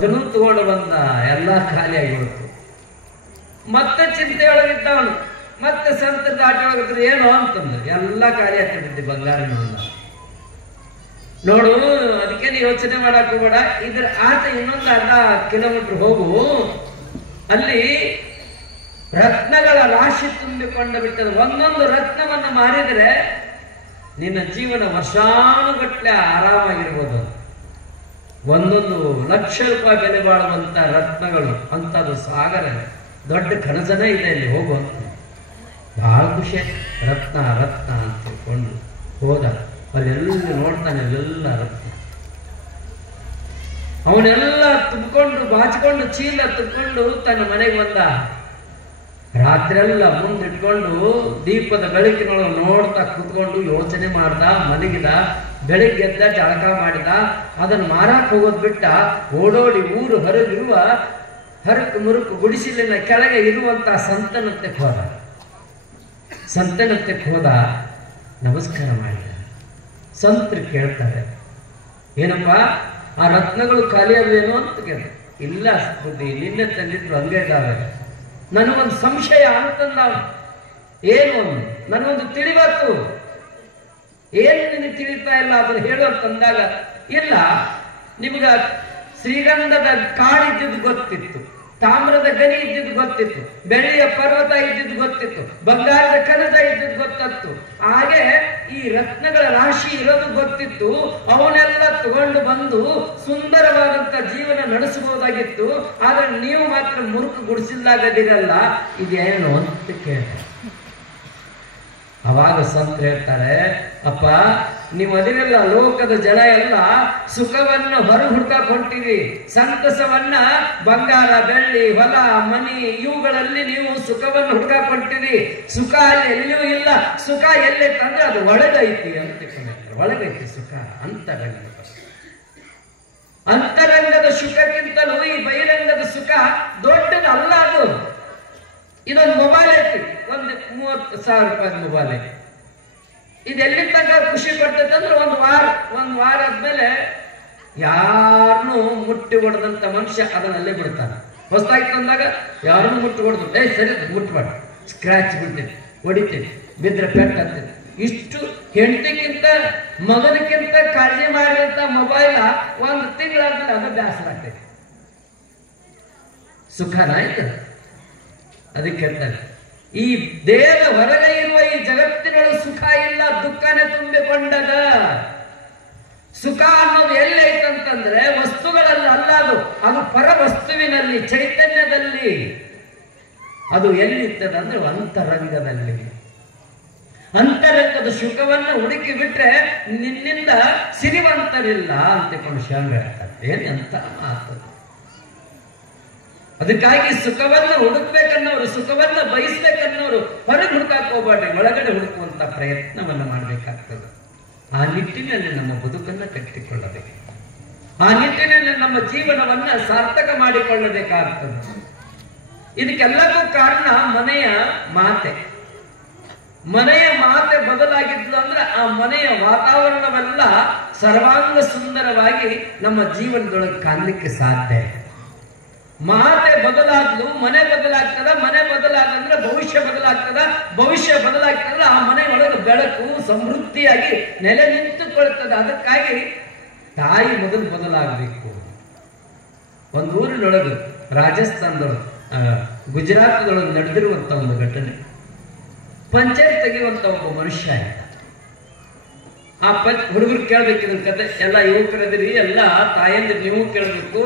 ಅದನ್ನು ತಗೊಂಡು ಬಂದ, ಎಲ್ಲ ಖಾಲಿಯಾಗಿ ಹೋಯ್ತು. ಮತ್ತೆ ಚಿಂತೆಯೊಳಗಿದ್ದವನು, ಮತ್ತೆ ಸಂತ ದಾಟಿ ಒಳಗಿದ್ರೆ ಏನು ಅಂತಂದ್ರೆ ಎಲ್ಲ ಖಾಲಿ ಆಗ್ತಿದ್ದೆ ಬಂಗಾರನ. ನೋಡು, ಅದಕ್ಕೆ ಯೋಚನೆ ಮಾಡಕ್ ಹೋಗ್ಬೇಡ. ಇದ್ರ ಆತ ಇನ್ನೊಂದು ಅರ್ಧ ಕಿಲೋಮೀಟರ್ ಹೋಗು, ಅಲ್ಲಿ ರತ್ನಗಳ ರಾಶಿ ತುಂಬಿಕೊಂಡು ಬಿಟ್ಟದ. ಒಂದೊಂದು ರತ್ನವನ್ನು ಮಾರಿದರೆ ನಿನ್ನ ಜೀವನ ವರ್ಷಾನುಗಟ್ಲೆ ಆರಾಮಾಗಿರ್ಬೋದು. ಒಂದೊಂದು ಲಕ್ಷ ರೂಪಾಯಿ ಬೆಲೆ ಬಾಳುವಂತ ರತ್ನಗಳು ಅಂತದ್ದು ಸಾಗರ, ದೊಡ್ಡ ಕನಸನೇ ಇದೆ ಅಲ್ಲಿ ಹೋಗುವಂತ. ಬಹಳ ಖುಷಿ, ರತ್ನ ರತ್ನ ಅಂತ ತಿಳ್ಕೊಂಡು ಹೋದ. ಅಲ್ಲೆಲ್ಲ ನೋಡ್ತಾನೆ, ಅಲ್ಲೆಲ್ಲ ರತ್ನ. ಅವನೆಲ್ಲ ತುಂಬಿಕೊಂಡು ಬಾಚಿಕೊಂಡು ಚೀಲ ತುಂಬಿಕೊಂಡು ತನ್ನ ಮನೆಗೆ ಬಂದ. ರಾತ್ರಿಯೆಲ್ಲ ಮುಂದಿಟ್ಕೊಂಡು ದೀಪದ ಬೆಳಕಿನೊಳಗೆ ನೋಡ್ತಾ ಕುತ್ಕೊಂಡು ಯೋಚನೆ ಮಾಡ್ದ, ಮಲಗಿದ. ಬೆಳಿಗ್ಗೆ ಎದ್ದ, ಜಳಕ ಮಾಡಿದ. ಅದನ್ನು ಮಾರಾಕ್ ಹೋಗೋದ್ ಬಿಟ್ಟ ಓಡೋಡಿ ಊರು ಹೊರಗಿರುವ ಹರಕು ಮುರುಕು ಗುಡಿಸಿಲಿನ ಕೆಳಗೆ ಇರುವಂತಹ ಸಂತನತ್ತಕ್ಕೆ ಹೋದ. ಸಂತನತ್ತಕ್ಕೆ ಹೋದ, ನಮಸ್ಕಾರ ಮಾಡಿದ. ಸಂತರು ಕೇಳ್ತಾರೆ, ಏನಪ್ಪ ಆ ರತ್ನಗಳು ಖಾಲಿ ಅವೇನು ಅಂತ ಕೇಳ. ಇಲ್ಲ ಬುದ್ಧಿ, ನಿನ್ನೆ ತಂದಿದ್ರು ಹಂಗೆ ಇದ್ದಾವೆ. ನನಗೊಂದು ಸಂಶಯ ಅಂತಂದ. ಏನು ನನಗೊಂದು ತಿಳಿಬಾರ್ದು. ಏನು ನಿನಗೆ ತಿಳಿತಾ ಇಲ್ಲ ಅದನ್ನು ಹೇಳು ಅಂತಂದಾಗ, ಇಲ್ಲ ನಿಮ್ಗ ಶ್ರೀಗಂಧದ ಕಾಡಿದ್ದಿದ್ದು ಗೊತ್ತಿತ್ತು, ತಾಮ್ರದ ಗನಿ ಇದ್ದಿದ್ದು ಗೊತ್ತಿತ್ತು, ಬೆಳ್ಳಿಯ ಪರ್ವತ ಇದ್ದಿದ್ದು ಗೊತ್ತಿತ್ತು, ಬಂಗಾರದ ಕನಸ ಇದ್ದಿದ್ದು ಗೊತ್ತಿತ್ತು, ಹಾಗೆ ಈ ರತ್ನಗಳ ರಾಶಿ ಇರೋದು ಗೊತ್ತಿತ್ತು. ಅವನ್ನೆಲ್ಲ ತಗೊಂಡು ಬಂದು ಸುಂದರವಾದಂತ ಜೀವನ ನಡೆಸಬಹುದಾಗಿತ್ತು. ಆದ್ರೆ ನೀವು ಮಾತ್ರ ಮುರುಕು ಗುಡಿಸಿಲ್ಲಾಗದಿರಲ್ಲ, ಇದೇನು ಅಂತ ಕೇಳ. ಅವಾಗ ಸಂತರು ಹೇಳ್ತಾರೆ, ಅಪ್ಪ ನೀವು ಅದಿರಲ್ಲ, ಲೋಕದ ಜನ ಎಲ್ಲ ಸುಖವನ್ನ ಹೊರ ಹುಡ್ಕಕ್ ಹೊಂಟಿರಿ. ಸಂತಸವನ್ನ ಬಂಗಾರ ಬೆಳ್ಳಿ ಹೊಲ ಮನಿ ಇವುಗಳಲ್ಲಿ ನೀವು ಸುಖವನ್ನು ಹುಡ್ಕಕ್ ಹೊಂಟಿರಿ. ಸುಖ ಅಲ್ಲಿ ಎಲ್ಲಿಯೂ ಇಲ್ಲ. ಸುಖ ಎಲ್ಲೈತಂದ್ರೆ ಅದು ಒಳಗೈತಿ ಅಂತ. ಒಳಗೈತಿ ಸುಖ, ಅಂತರಂಗದ ಅಂತರಂಗದ ಸುಖಕ್ಕಿಂತಲೂ ಈ ಬಹಿರಂಗದ ಸುಖ ದೊಡ್ಡದಲ್ಲ. ಅದು ಇದೊಂದು ಮೊಬೈಲ್ ಐತಿ, ಒಂದು 30,000 ರೂಪಾಯಿ ಮೊಬೈಲ್ ಐತಿ. ಇದೆಲ್ಲಿ ತನಕ ಖುಷಿ ಪಡ್ತೈತೆ ಅಂದ್ರೆ ಒಂದು ವಾರ ಆದ್ಮೇಲೆ ಯಾರನ್ನೂ ಮುಟ್ಟಿ ಹೊಡೆದಂತ ಮನುಷ್ಯ ಅದನ್ನಲ್ಲೇ ಬಿಡ್ತಾನೆ. ಹೊಸದಾಗಿ ತಂದಾಗ ಯಾರನ್ನು ಮುಟ್ಟಿ ಹೊಡೆದು, ಸರಿ ಮುಟ್ಬೇಡ, ಸ್ಕ್ರಾಚ್ ಬಿಡ್ತೈತಿ, ಹೊಡಿತೈತಿ, ಬಿದ್ರೆ ಪೆಟ್ ಆಗ್ತೈತಿ. ಇಷ್ಟು ಹೆಂಡತಿಗಿಂತ ಮಗನಕ್ಕಿಂತ ಕಾಳಜಿ ಮಾಡಿದಂತ ಮೊಬೈಲ್ ಒಂದು ತಿಂಗಳಾದ್ಮೇಲೆ ಅದು ಬೇಸರ ಆಗ್ತೈತಿ. ಸುಖನ ಆಯ್ತು. ಅದಕ್ಕೆ ಹೇಳ್ತಾರೆ, ಈ ದೇಹದ ಹೊರಗೆ ಇರುವ ಈ ಜಗತ್ತಿನೊಳಗೆ ಸುಖ ಇಲ್ಲ, ದುಃಖನೇ ತುಂಬಿಕೊಂಡದ. ಸುಖ ಅನ್ನೋದು ಎಲ್ಲೈತಂತಂದ್ರೆ ವಸ್ತುಗಳಲ್ಲಿ ಅಲ್ಲ, ಅದು ಪರ ವಸ್ತುವಿನಲ್ಲಿ, ಚೈತನ್ಯದಲ್ಲಿ. ಅದು ಎಲ್ಲಿರ್ತದಂದ್ರೆ ಅಂತರಂಗದಲ್ಲಿ. ಅಂತರಂಗದ ಸುಖವನ್ನು ಹುಡುಕಿ ಬಿಟ್ರೆ ನಿನ್ನಿಂದ ಸಿರಿವಂತರಿಲ್ಲ ಅಂತಕೊಂಡು ಶಾಂಗ ಹೇಳ್ತಾರೆ. ಏನಂತ ಮಾತು. ಅದಕ್ಕಾಗಿ ಸುಖವನ್ನ ಹುಡುಕ್ಬೇಕನ್ನೋರು, ಸುಖವನ್ನ ಬಯಸ್ಬೇಕನ್ನೋರು ಹೊರಗೆ ಹುಡುಕಾಕ್ ಹೋಗ್ಬೇಡ್ರಿ, ಒಳಗಡೆ ಹುಡುಕುವಂತ ಪ್ರಯತ್ನವನ್ನ ಮಾಡ್ಬೇಕಾಗ್ತದೆ. ಆ ನಿಟ್ಟಿನಲ್ಲಿ ನಮ್ಮ ಬದುಕನ್ನ ಕಟ್ಟಿಕೊಳ್ಳಬೇಕು. ಆ ನಿಟ್ಟಿನಲ್ಲಿ ನಮ್ಮ ಜೀವನವನ್ನ ಸಾರ್ಥಕ ಮಾಡಿಕೊಳ್ಳಬೇಕಾಗ್ತದೆ. ಇದಕ್ಕೆಲ್ಲಕ್ಕೂ ಕಾರಣ ಮನೆಯ ಮಾತೆ. ಮನೆಯ ಮಾತೆ ಬದಲಾಗಿದ್ಲು ಅಂದ್ರೆ ಆ ಮನೆಯ ವಾತಾವರಣವೆಲ್ಲ ಸರ್ವಾಂಗ ಸುಂದರವಾಗಿ ನಮ್ಮ ಜೀವನದೊಳಗೆ ಕಾಣಲಿಕ್ಕೆ ಸಾಧ್ಯ. ಮಾತೆ ಬದಲಾದ್ಲು, ಮನೆ ಬದಲಾಗ್ತದ. ಮನೆ ಬದಲಾದಂದ್ರೆ ಭವಿಷ್ಯ ಬದಲಾಗ್ತದ. ಭವಿಷ್ಯ ಬದಲಾಗ್ತದ, ಆ ಮನೆ ಒಳಗೆ ಬೆಳಕು ಸಮೃದ್ಧಿಯಾಗಿ ನೆಲೆ ನಿಂತುಕೊಳ್ತದೆ. ಅದಕ್ಕಾಗಿ ತಾಯಿ ಮೊದಲು ಬದಲಾಗಬೇಕು. ಒಂದು ಊರಿನೊಳಗೆ, ರಾಜಸ್ಥಾನದೊಳಗೆ, ಗುಜರಾತ್ದೊಳಗೆ ನಡೆದಿರುವಂತ ಒಂದು ಘಟನೆ. ಪಂಚಾಯತ್ ತೆಗೆಯುವಂತ ಒಬ್ಬ ಮನುಷ್ಯ ಆಯ್ತ. ಆ ಹುಡುಗರು ಕೇಳ್ಬೇಕಿದ ಕತೆ. ಎಲ್ಲ ಯುವಕರದಿರಿ, ಎಲ್ಲ ತಾಯಂದಿರು ನೀವು ಕೇಳಬೇಕು.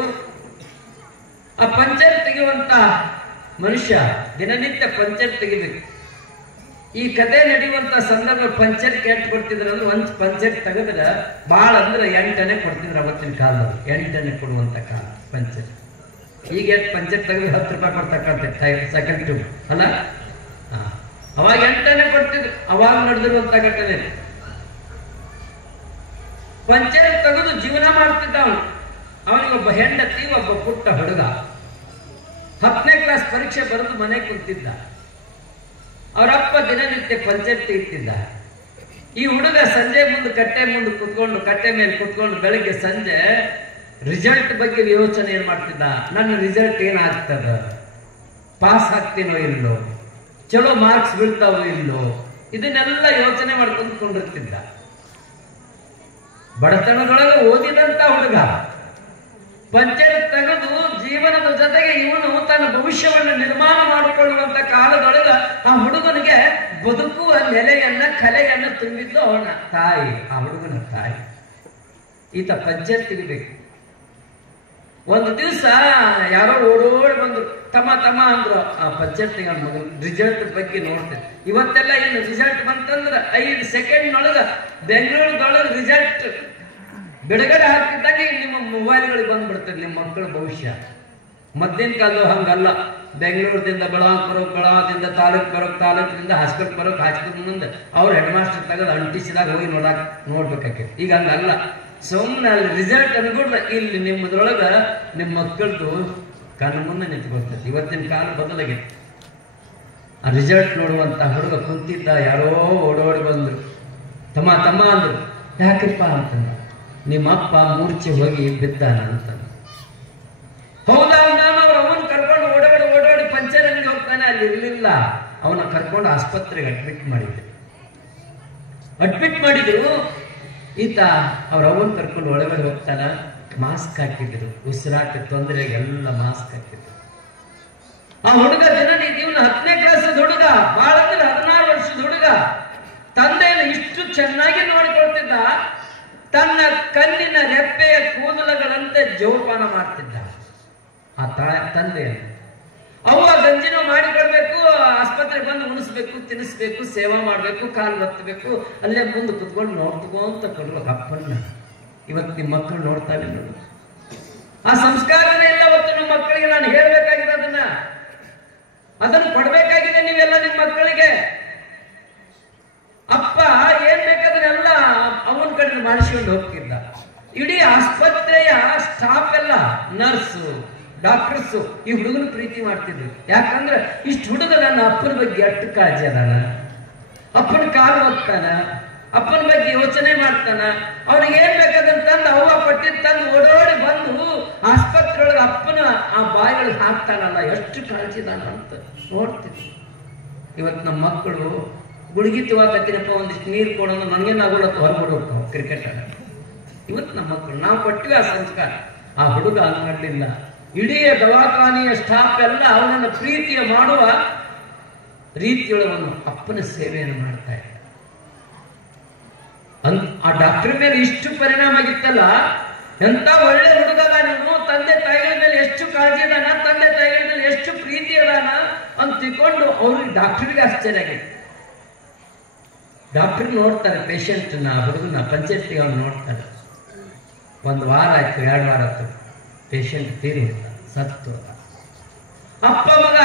ಆ ಪಂಚಾಯತ್ ತೆಗೆಯುವಂತ ಮನುಷ್ಯ ದಿನನಿತ್ಯ ಪಂಚಾಯತ್ ತೆಗಿಬೇಕು. ಈ ಕತೆ ನಡೆಯುವಂತ ಸಂದರ್ಭ ಪಂಚಾಯತ್ ಎಷ್ಟು ಕೊಡ್ತಿದ್ರು ಅಂದ್ರೆ, ಒಂದ್ ಪಂಚಾಯತ್ ತೆಗೆದ್ರೆ ಬಾಳ ಅಂದ್ರೆ 8 ಆನೆ ಕೊಡ್ತಿದ್ರು ಅವತ್ತಿನ ಕಾಲದಲ್ಲಿ. 8 ಆನೆ ಕೊಡುವಂತ ಕಾಲ ಪಂಚಾಯತ್. ಈಗ ಪಂಚಾಯತ್ ತೆಗೆದ್ರೆ 10 ರೂಪಾಯಿ ಕೊಡ್ತಕ್ಕಂಥ ಸೆಕೆಂಡ್ ಟ್ಯೂಬ್ ಅಲ್ಲ. ಅವಾಗ 8 ಆನೆ ಕೊಡ್ತಿದ್ರು. ಅವಾಗ ನಡೆದಿರುವಂತ ಘಟನೆ. ಪಂಚಾಯತ್ ತೆಗೆದು ಜೀವನ ಮಾಡ್ತಿದ್ದ ಅವನು. ಅವನಿಗೊಬ್ಬ ಹೆಂಡತಿ, ಒಬ್ಬ ಪುಟ್ಟ ಹುಡುಗ. 10ನೇ ಕ್ಲಾಸ್ ಪರೀಕ್ಷೆ ಬರೆದು ಮನೆಗೆ ಕುಂತಿದ್ದ. ಅವರಪ್ಪ ದಿನನಿತ್ಯ ಪಂಚಾಯತ್ ಇಟ್ಟಿದ್ದ. ಈ ಹುಡುಗ ಸಂಜೆ ಮುಂದೆ ಕಟ್ಟೆ ಮುಂದೆ ಕುತ್ಕೊಂಡು, ಕಟ್ಟೆ ಮೇಲೆ ಕುತ್ಕೊಂಡು ಬೆಳಗ್ಗೆ ಸಂಜೆ ರಿಸಲ್ಟ್ ಬಗ್ಗೆ ಯೋಚನೆ ಏನ್ ಮಾಡ್ತಿದ್ದ, ನನ್ನ ರಿಸಲ್ಟ್ ಏನಾಗ್ತದ, ಪಾಸ್ ಆಗ್ತೀನೋ ಇಲ್ಲೋ, ಚಲೋ ಮಾರ್ಕ್ಸ್ ಬೀಳ್ತಾವೋ ಇಲ್ಲೋ, ಇದನ್ನೆಲ್ಲ ಯೋಚನೆ ಮಾಡ್ಕೊಂಡು ಕೊಂಡಿರ್ತಿದ್ದ. ಬಡತನದೊಳಗೆ ಓದಿದಂತ ಹುಡುಗ ಪಂಚಾಯತ್ ತೆಗೆದು ಜೀವನದ ಜೊತೆಗೆ ಇವನು ತನ್ನ ಭವಿಷ್ಯವನ್ನು ನಿರ್ಮಾಣ ಮಾಡಿಕೊಳ್ಳುವಂತ ಕಾಲದೊಳಗ ಆ ಹುಡುಗನಿಗೆ ಬದುಕುವ ನೆಲೆಯನ್ನ ಕಲೆಯನ್ನ ತುಂಬಿದ್ದು ಅವನ ತಾಯಿ, ಆ ಹುಡುಗನ ತಾಯಿ. ಈತ ಪಂಚಾಯತ್ಗೆ ಬೇಕು. ಒಂದು ದಿವಸ ಯಾರೋ ಓಡೋಡಿ ಬಂದ್ರು, ತಮ್ಮ ಅಂದ್ರು. ಆ ಪಂಚಾಯತ್ಗೆ ಮಗನ ರಿಸಲ್ಟ್ ಬಗ್ಗೆ ನೋಡ್ತೇನೆ. ಇವತ್ತೆಲ್ಲ ಏನು ರಿಸಲ್ಟ್ ಬಂತಂದ್ರ 5 ಸೆಕೆಂಡ್ನೊಳಗ ಬೆಂಗಳೂರದೊಳಗೆ ರಿಸಲ್ಟ್ ಬಿಡುಗಡೆ ಹಾಕಿದ್ದಂಗೆ ನಿಮ್ಮ ಮೊಬೈಲ್ಗಳಿಗೆ ಬಂದ್ಬಿಡ್ತದೆ ನಿಮ್ಮ ಮಕ್ಕಳ ಭವಿಷ್ಯ. ಮಧ್ಯಾಹ್ನ ಕಾಲದ ಹಂಗಲ್ಲ. ಬೆಂಗಳೂರದಿಂದ ಬೆಳಗಾವಿ ಬರೋಕ್, ಬೆಳಗಾವಿಯಿಂದ ತಾಲೂಕ್ ಬರೋಕ್, ತಾಲೂಕಿನಿಂದ ಹಾಸ್ಪಿಟಲ್ ಬರೋಕ್, ಹಾಸ್ಪಿಟಲ್ ಮುಂದೆ ಅವ್ರ ಹೆಡ್ ಮಾಸ್ಟರ್ ತೆಗೆದು ಅಂಟಿಸಿದಾಗ ಹೋಗಿ ನೋಡ್ಬೇಕಾಕೈತಿ. ಈಗ ಹಂಗಲ್ಲ. ಸುಮ್ಮನೆ ಅಲ್ಲಿ ರಿಸಲ್ಟ್ ಅನ್ಕೊಂಡ್ರೆ ಇಲ್ಲಿ ನಿಮ್ಮದ್ರೊಳಗ ನಿಮ್ಮ ಮಕ್ಕಳದು ಕಣ್ಣ ಮುಂದೆ ನಿಂತ್ಕೊಳ್ತದೆ. ಇವತ್ತಿನ ಕಾಲ ಬದಲಾಗಿದೆ. ಆ ರಿಸಲ್ಟ್ ನೋಡುವಂತ ಹುಡುಗ ಕುಂತಿದ್ದ. ಯಾರೋ ಓಡೋಡಿ ಬಂದ್ರು, ತಮ್ಮ ಅಂದ್ರು. ಯಾಕಪ್ಪ ಅಂತಂದ. ನಿಮ್ಮಪ್ಪ ಮೂರ್ಛೆ ಹೋಗಿ ಬಿದ್ದಾನ ಅಂತ. ಹೌದಾ, ನಾನು ಅವ್ರ ಅವನ್ ಕರ್ಕೊಂಡು ಓಡಾಡಿ ಪಂಚರಂಗಡಿ ಹೋಗ್ತಾನೆ. ಅಲ್ಲಿ ಇರ್ಲಿಲ್ಲ. ಅವನ ಕರ್ಕೊಂಡು ಆಸ್ಪತ್ರೆಗೆ ಅಡ್ಮಿಟ್ ಮಾಡಿದ್ರು. ಈತ ಅವ್ರ ಅವನ್ ಕರ್ಕೊಂಡು ಒಳಗಡೆ ಹೋಗ್ತಾನ. ಮಾಸ್ಕ್ ಹಾಕಿದ್ರು, ಉಸಿರಾಟ ತೊಂದರೆಗೆ ಎಲ್ಲ ಮಾಸ್ಕ್ ಹಾಕಿದ್ರು. ಆ ಹುಡುಗ ದಿನನಿತ್ಯವನ್ನ 10ನೇ ಕ್ಲಾಸದ ಹುಡುಗ, ಬಹಳ 16 ವರ್ಷದ ಹುಡುಗ. ತಂದೆಯನ್ನು ಇಷ್ಟು ಚೆನ್ನಾಗಿ ನೋಡಿಕೊಳ್ತಿದ್ದ. ತನ್ನ ಕಣ್ಣಿನ ರೆಪ್ಪೆಯ ಕೂದಲುಗಳಂತೆ ಜೋಪಾನ ಮಾಡ್ತಿದ್ದ ಆ ತಂದೆಯನ್ನು. ಅವ್ವ ಗಂಜಿನೂ ಮಾಡಿಕೊಡ್ಬೇಕು, ಆಸ್ಪತ್ರೆಗೆ ಬಂದು ಉಣಿಸ್ಬೇಕು, ತಿನ್ನಿಸ್ಬೇಕು, ಸೇವಾ ಮಾಡ್ಬೇಕು, ಕಾಲು ಒತ್ತಬೇಕು, ಅಲ್ಲೇ ಮುಂದೆ ಕುತ್ಕೊಂಡು ನೋಡ್ತುಕೊಂತ ಕೊಡ್ಬೇಕು ಅಪ್ಪನ್ನ. ಇವತ್ತು ನಿಮ್ಮ ಮಕ್ಕಳು ನೋಡ್ತಾವೆ ನೋಡು. ಆ ಸಂಸ್ಕಾರನೇ ಇಲ್ಲ. ಅವತ್ತು ನಿಮ್ಮ ಮಕ್ಕಳಿಗೆ ನಾನು ಹೇಳ್ಬೇಕಾಗಿದೆ, ಅದನ್ನು ಕೊಡ್ಬೇಕಾಗಿದೆ ನೀವೆಲ್ಲ ನಿಮ್ಮ ಮಕ್ಕಳಿಗೆ. ಅಪ್ಪ ಏನ್ ಬೇಕಾದ್ರೆಲ್ಲ ಅವನ ಕಡೆ ಮಾಡಿಸ್ಕೊಂಡು ಹೋಗ್ತಿದ್ದ. ಇಡೀ ಆಸ್ಪತ್ರೆಯ ಸ್ಟಾಫ್ ಎಲ್ಲ, ನರ್ಸು, ಡಾಕ್ಟರ್ಸು ಈ ಹುಡುಗನ ಪ್ರೀತಿ ಮಾಡ್ತಿದ್ರು. ಯಾಕಂದ್ರೆ ಇಷ್ಟು ಹುಡುಗ ನನ್ನ ಅಪ್ಪನ ಬಗ್ಗೆ ಅಟ್ಟು ಕಾಳಜಿ ಅದಾನ, ಅಪ್ಪನ ಕಾಲು ಒತ್ತಾನ, ಅಪ್ಪನ ಬಗ್ಗೆ ಯೋಚನೆ ಮಾಡ್ತಾನ. ಅವ್ರಿಗೆ ಏನ್ ಬೇಕಾದಂತಂದು ಅವ್ವ ಕೊಟ್ಟಿದ್ ತಂದು ಓಡೋಡಿ ಬಂದು ಆಸ್ಪತ್ರೆ ಒಳಗೆ ಅಪ್ಪನ ಆ ಬಾಯಿಗಳಿಗೆ ಹಾಕ್ತಾನಲ್ಲ, ಎಷ್ಟು ಕಾಳಜಿದಾನ ಅಂತ ನೋಡ್ತಿದ್ವಿ. ಇವತ್ತು ನಮ್ಮ ಮಕ್ಕಳು ಗುಡುಗಿತವಾಗತ್ತಿನಪ್ಪ, ಒಂದಿಷ್ಟು ನೀರು ಕೊಡೋದು ನನಗೇನಾಗೋಲ್ಲ, ಹೊರಗಡೆ ಹೋಗ್ತಾವ ಕ್ರಿಕೆಟ್ ಆಡ. ಇವತ್ತು ನಮ್ಮ ಮಕ್ಕಳು ನಾವು ಕೊಟ್ಟಿವಿ ಆ ಸಂಸ್ಕಾರ. ಆ ಹುಡುಗ ಅನ್ಕೊಳ್ಳಿಲ್ಲ. ಇಡೀ ದವಾಖಾನೆಯ ಸ್ಟಾಫ್ ಎಲ್ಲ ಅವನನ್ನು ಪ್ರೀತಿಯ ಮಾಡುವ ರೀತಿಯೊಳವನ್ನು ಅಪ್ಪನ ಸೇವೆಯನ್ನು ಮಾಡ್ತಾ ಇದ್ದ. ಆ ಡಾಕ್ಟರ್ ಮೇಲೆ ಇಷ್ಟು ಪರಿಣಾಮ ಆಗಿತ್ತಲ್ಲ. ಎಂತ ಒಳ್ಳೆ ಹುಡುಗದ ನೀನು, ತಂದೆ ತಾಯಿಗಳ ಮೇಲೆ ಎಷ್ಟು ಕಾಳಜಿ ಅದಾನ, ತಂದೆ ತಾಯಿಗಳ ಮೇಲೆ ಎಷ್ಟು ಪ್ರೀತಿ ಅದಾನ ಅಂತ ತಿಳ್ಕೊಂಡು ಅವ್ರಿಗೆ ಡಾಕ್ಟರ್ಗೆ ಆಶ್ಚರ್ಯ ಆಗಿದೆ. ಡಾಕ್ಟರ್ ನೋಡ್ತಾರೆ ಪೇಷಂಟ್ನ, ಹುಡುಗನ ಪಂಚಾಯತ್ಗೆ ಅವ್ರು ನೋಡ್ತಾರೆ. 1 ವಾರ ಆಯ್ತು, 2 ವಾರ ಆಯ್ತು, ಪೇಷಂಟ್ ತೀರಿ ಸತ್ತು. ಅಪ್ಪ ಮಗ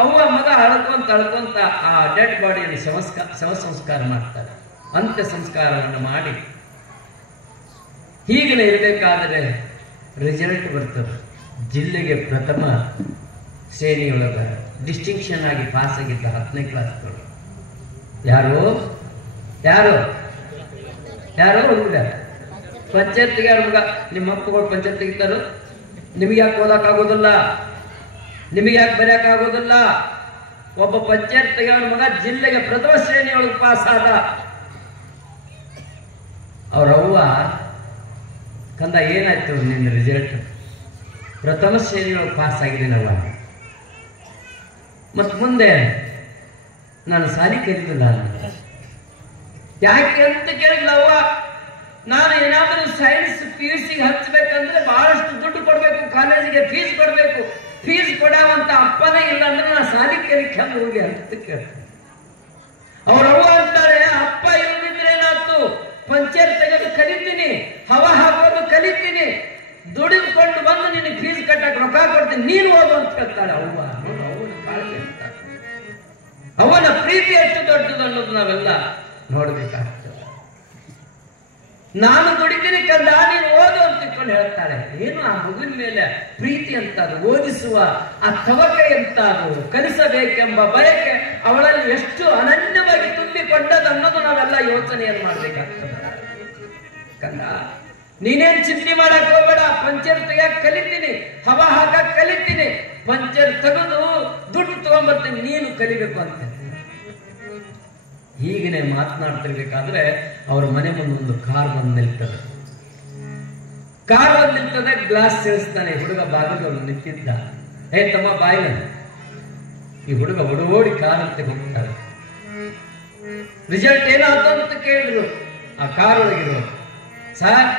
ಅವ್ವ ಮಗ ಅಳ್ಕೊಂತ ಆ ಡೆಡ್ ಬಾಡಿಯಲ್ಲಿ ಶವ ಸಂಸ್ಕಾರ ಮಾಡ್ತಾರೆ. ಅಂತ್ಯ ಸಂಸ್ಕಾರವನ್ನು ಮಾಡಿ ಹೀಗಲೇ ಇರಬೇಕಾದರೆ ರಿಸಲ್ಟ್ ಬರ್ತದೆ. ಜಿಲ್ಲೆಗೆ ಪ್ರಥಮ ಶ್ರೇಣಿಯೊಳಗ ಡಿಸ್ಟಿಂಕ್ಷನ್ ಆಗಿ ಪಾಸ್ ಆಗಿದ್ದ 10ನೇ ಕ್ಲಾಸ್ಗಳು. ಯಾರು ಹುಡುಗ ಪಂಚಾಯತ್ಗೆ ಹುಡುಗ. ನಿಮ್ಮ ಅಪ್ಪಗಳು ಪಂಚಾಯತ್ಗೆ ಇರ್ತಾರೋ, ನಿಮಗೆ ಯಾಕೆ ಓದಕ್ಕಾಗೋದಿಲ್ಲ, ನಿಮಗೆ ಯಾಕೆ ಬರೆಯಕ್ಕಾಗೋದಿಲ್ಲ? ಒಬ್ಬ ಪಂಚಾಯತ್ಗೆ ಅವನ ಮಗ ಜಿಲ್ಲೆಗೆ ಪ್ರಥಮ ಶ್ರೇಣಿಯೊಳಗೆ ಪಾಸ್ ಆದ. ಅವ್ರವ್ವ ಕಂದ ಏನಾಯ್ತು ನಿನ್ನ ರಿಸಲ್ಟ್? ಪ್ರಥಮ ಶ್ರೇಣಿಯೊಳಗೆ ಪಾಸ್ ಆಗಿದ್ದೀನವ್ವ, ಮತ್ ಮುಂದೆ ನಾನು ಸಾಲಿ ಕಲಿತಿಲ್ಲ. ಯಾಕೆ ಅಂತ ಕೇಳಿದ್ಲವ್ವ. ನಾನು ಏನಾದರೂ ಸೈನ್ಸ್ PUC ಹಚ್ಚಬೇಕಂದ್ರೆ ಬಹಳಷ್ಟು ದುಡ್ಡು ಕೊಡ್ಬೇಕು, ಕಾಲೇಜಿಗೆ ಫೀಸ್ ಕೊಡ್ಬೇಕು. ಫೀಸ್ ಕೊಡವಂತ ಅಪ್ಪನೇ ಇಲ್ಲ ಅಂದ್ರೆ ನಾನು ಸಾಲಿ ಕಲಿಕೆ ಹೋಗಿ ಅಂತ ಕೇಳ್ತೀನಿ. ಅವ್ರವ್ವ ಅಂತಾರೆ, ಅಪ್ಪ ಇಲ್ಲದಿದ್ರೆ ಏನಾಯ್ತು, ಪಂಚಾಯತ್ ತೆಗೆದು ಕಲಿತೀನಿ, ಹವಾ ಹಾಕೋದು ಕಲಿತೀನಿ, ದುಡಿದುಕೊಂಡು ಬಂದು ನಿನಗೆ ಫೀಸ್ ಕಟ್ಟಕ್ಕೆ ರೊಕ್ಕ ಕೊಡ್ತೀನಿ, ನೀನು ಹೋಗು ಅಂತ ಹೇಳ್ತಾಳೆ ಅವ್ವ. ಅವನ ಕಾಳಜಿ ಅಂತ, ಅವನ ಪ್ರೀತಿ ಎಷ್ಟು ದೊಡ್ಡದು ಅನ್ನೋದು ನಾವೆಲ್ಲ ನೋಡ್ಬೇಕಾಗ್ತದೆ. ನಾನು ದುಡಿತೀನಿ ಕಂದ, ನೀನು ಓದು ಅಂತ ತಿಳ್ಕೊಂಡು ಹೇಳ್ತಾಳೆ. ಏನು ಆ ಮಗುವಿನ ಮೇಲೆ ಪ್ರೀತಿ ಅಂತ, ಅದು ಓದಿಸುವ ಆ ತವಕೆ ಅಂತ, ಅದು ಕಲಿಸಬೇಕೆಂಬ ಬಯಕೆ ಅವಳಲ್ಲಿ ಎಷ್ಟು ಅನನ್ಯವಾಗಿ ತುಂಬಿಕೊಂಡದ್ದು ಅನ್ನೋದು ನಾವೆಲ್ಲ ಯೋಚನೆಯನ್ನು ಮಾಡ್ಬೇಕಾಗ್ತದೆ. ಕಂದ, ನೀನೇನ್ ಚಿಂತೆ ಮಾಡಕ್ ಹೋಗ್ಬೇಡ, ಪಂಚರ್ ತೆಗಿಯಕ್ ಕಲಿತೀನಿ, ಹವಾ ಹಾಕಕ್ ಕಲಿತೀನಿ, ಪಂಚರ್ ತೆಗೆದು ದುಡ್ಡು ತಗೊಂಡ್ಬರ್ತೀನಿ, ನೀನು ಕಲಿಬೇಕು ಅಂತ. ಹೀಗನೆ ಮಾತನಾಡ್ತಿರ್ಬೇಕಾದ್ರೆ ಅವ್ರ ಮನೆ ಮುಂದೆ ಒಂದು ಕಾರ್ ಬಂದು ನಿಲ್ತದೆ. ಕಾರ್ ಬಂದು ನಿಲ್ತದೆ, ಗ್ಲಾಸ್ ಸೇರಿಸ್ತಾನೆ. ಹುಡುಗ ಬಾಗಿಲು ನಿಂತಿದ್ದ. ಹೇ ತಮ್ಮ ಬಾಯಿಲ. ಈ ಹುಡುಗ ಓಡೋಡಿ ಕಾರ್ ಅಂತ ಹೋಗ್ತಾರೆ. ರಿಸಲ್ಟ್ ಏನಾಯ್ತು ಅಂತ ಕೇಳಿದ್ರು ಆ ಕಾರ್ ಒಳಗಿರೋ. ಸರ್,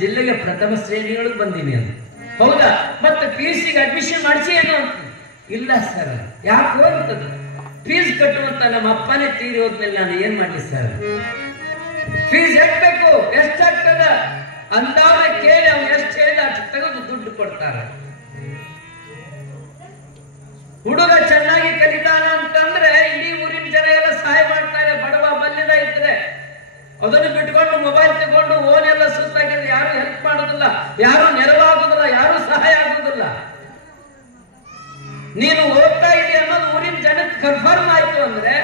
ಜಿಲ್ಲೆಗೆ ಪ್ರಥಮ ಶ್ರೇಣಿಯೊಳಗೆ ಬಂದೀನಿ ಅಂತ. ಹೌದಾ, ಮತ್ತೆ PUC ಅಡ್ಮಿಷನ್ ಮಾಡಿಸಿ ಏನು ಅಂತ. ಇಲ್ಲ ಸರ್. ಯಾಕೆ ಹೋಗ್ತದ? ಫೀಸ್ ಕಟ್ಟುವಂತ ನಮ್ಮ ಅಪ್ಪನೇ ತೀರಿ ಹೋದ್ಮೇಲೆ ನಾನು ಏನ್ ಮಾಡ್ಲಿ ಸರ್? ಫೀಸ್ ಎಷ್ಟ್ಬೇಕು, ಎಷ್ಟಾಗ್ತದ ಅಂದವ್ರೆ ಕೇಳಿ ಅವ್ನು ಎಷ್ಟು ಹೇಳಿ ಅಷ್ಟು ತೆಗೆದು ದುಡ್ಡು ಕೊಡ್ತಾರೆ. ಹುಡುಗ ಚೆನ್ನಾಗಿ ಕಲಿತಾನ ಅಂತಂದ್ರೆ ಇಡೀ ಊರಿನ ಜನ ಎಲ್ಲ ಸಹಾಯ ಮಾಡ್ತಾರೆ. ಬಡವ ಬಲ್ಲಿದ ಇದ್ರೆ ಅದನ್ನು ಬಿಟ್ಕೊಂಡು ಮೊಬೈಲ್ ತಗೊಂಡು ಓನ್ ಎಲ್ಲ ಸುತ್ತಾಗಿದ್ರೆ ಯಾರು ಹೆಲ್ಪ್ ಮಾಡೋದಿಲ್ಲ, ಯಾರು ನೆರವಾಗುದಿಲ್ಲ, ಯಾರು ಸಹಾಯ ಆಗುದಿಲ್ಲ. ನೀನು ಓದ್ತಾ ಇದೆಯಾ ಅನ್ನೋದು ಊರಿನ ಜನಕ್ಕೆ ಕನ್ಫರ್ಮ್ ಆಯ್ತು ಅಂದ್ರೆ,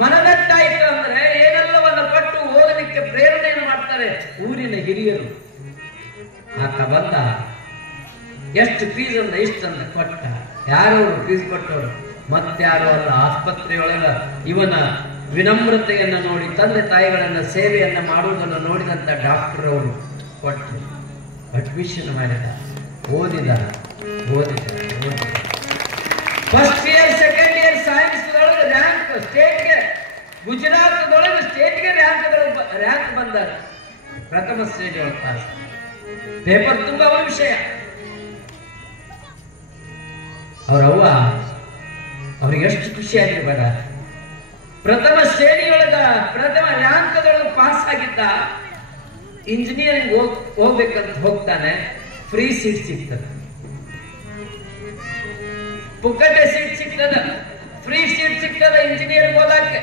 ಮನದಟ್ಟಾಯ್ತು ಅಂದ್ರೆ ಏನೆಲ್ಲವನ್ನ ಪಟ್ಟು ಓದಲಿಕ್ಕೆ ಪ್ರೇರಣೆಯನ್ನು ಮಾಡ್ತಾರೆ ಊರಿನ ಹಿರಿಯರು. ಆತ ಬಂದ, ಎಷ್ಟು ಫೀಸ್ ಅಂದ, ಇಷ್ಟಂದ ಕೊಟ್ಟ. ಯಾರವರು ಫೀಸ್ ಕೊಟ್ಟವರು? ಮತ್ತಾರು ಅಲ್ಲ, ಆಸ್ಪತ್ರೆಯೊಳಗ ಇವನ ವಿನಮ್ರತೆಯನ್ನು ನೋಡಿ, ತಂದೆ ತಾಯಿಗಳನ್ನ ಸೇವೆಯನ್ನ ಮಾಡುವುದನ್ನು ನೋಡಿದಂತ ಡಾಕ್ಟರ್ ಅವರು ಕೊಟ್ಟು ಅಡ್ಮಿಷನ್ ಮಾಡಿದ. ಓದಿದ. First year second year science ಒಳಗೆ ರ್ಯಾಂಕ್ ಸ್ಟೇಟ್ಗೆ, ಗುಜರಾತ್ದೊಳಗೆ ಸ್ಟೇಟ್ಗೆ ರ್ಯಾಂಕ್ ಬಂದಾರ. ಪ್ರಥಮ ಶ್ರೇಣಿ ಒಳಗೆ ಪಾಸ್. ಪೇಪರ್ ತುಂಬಾ ಅವರ ವಿಷಯ. ಅವರವ್ವ ಅವ್ರಿಗೆ ಎಷ್ಟು ಖುಷಿ ಆಗಿರ್ಬೇಡ. ಪ್ರಥಮ ಶ್ರೇಣಿಯೊಳಗ ಪ್ರಥಮ ರ್ಯಾಂಕ್ದೊಳಗೆ ಪಾಸ್ ಆಗಿದ್ದ. ಇಂಜಿನಿಯರಿಂಗ್ ಹೋಗ್ಬೇಕಂತ ಹೋಗ್ತಾನೆ. ಫ್ರೀ ಸೀಟ್ ಸಿಗ್ತದೆ, ಪುಕ್ಕಟೆ ಸೀಟ್ ಸಿಗ್ತದ, ಫ್ರೀ ಸೀಟ್ ಸಿಗ್ತದ ಇಂಜಿನಿಯರಿಂಗ್ ಓದಕ್ಕೆ.